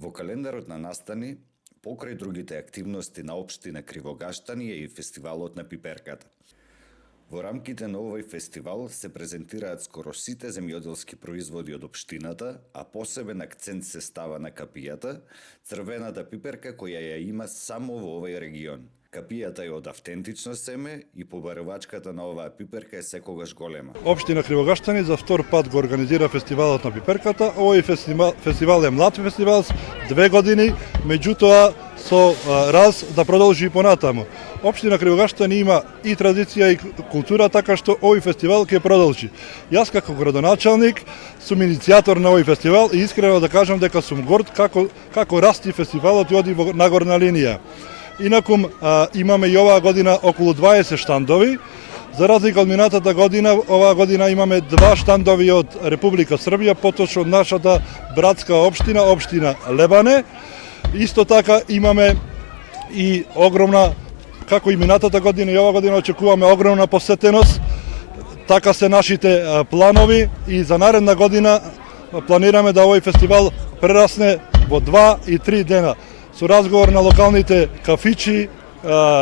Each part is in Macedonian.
Во календарот на настани, покрај другите активности на општина Кривогаштани е и фестивалот на пиперката. Во рамките на овој фестивал се презентираат скоро сите земјоделски производи од општината, а посебен акцент се става на капијата, црвената пиперка која ја има само во овој регион. Капијата е од автентично семе и побарувачката на оваа пиперка е секогаш голема. Општина Кривогаштани за втор пат го организира фестивалот на пиперката. Овој фестивал е млад фестивал, 2 години, меѓутоа со раз да продолжи и понатаму. Општина Кривогаштани има и традиција и култура, така што овој фестивал ќе продолжи. Јас како градоначалник сум иницијатор на овој фестивал и искрено да кажам дека сум горд како расти фестивалот и оди во нагорна линија. Инакум имаме и оваа година околу 20 штандови. За разлика од минатата година, оваа година имаме 2 штандови од Република Србија, поточно од нашата братска општина, општина Лебане. Исто така имаме и огромна, како и минатата година и оваа година очекуваме огромна посетеност. Така се нашите планови и за наредна година планираме да овој фестивал прерасне во 2 и 3 дена. Со разговор на локалните кафичи,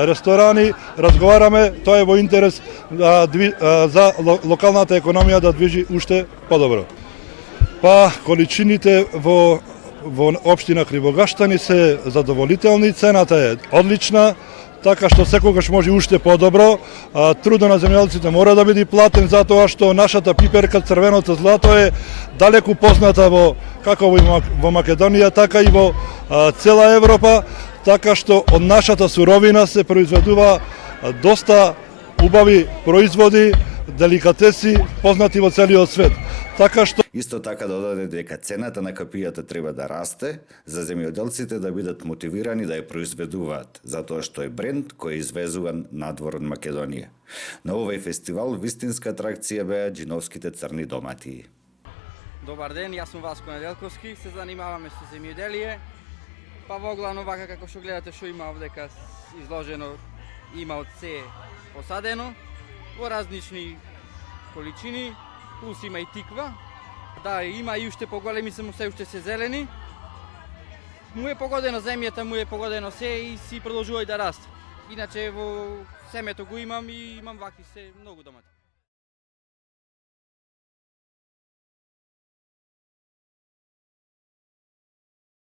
ресторани, разговараме, тоа е во интерес за локалната економија да движи уште подобро. Па, количините во општина Кривогаштани се задоволителни, цената е одлична, така што секогаш може уште подобро. Трудот на земјоделците мора да биде платен затоа што нашата пиперка, црвеното злато е далеку позната како во Македонија, така и во цела Европа, така што од нашата суровина се произведува доста убави производи, деликатеси познати во целиот свет. Така што Исто така додаде дека цената на капијата треба да расте за земјоделците да бидат мотивирани да ја произведуваат, затоа што е бренд кој е извезуван надвор од Македонија. На овој фестивал вистинска атракција беа џиновските црни домати. Добар ден, јас сум Васко Неделковски, се занимаваме со земјоделие. Па во главно вака како што гледате што има овдека изложено, има од се посадено во различни количини, плюс има и тиква. Да, има и уште поголеми, се уште се зелени. Му е погодено земјата, му е погодено се и си продолжува и да расте. Иначе во семето го имам и имам вакви се многу домати.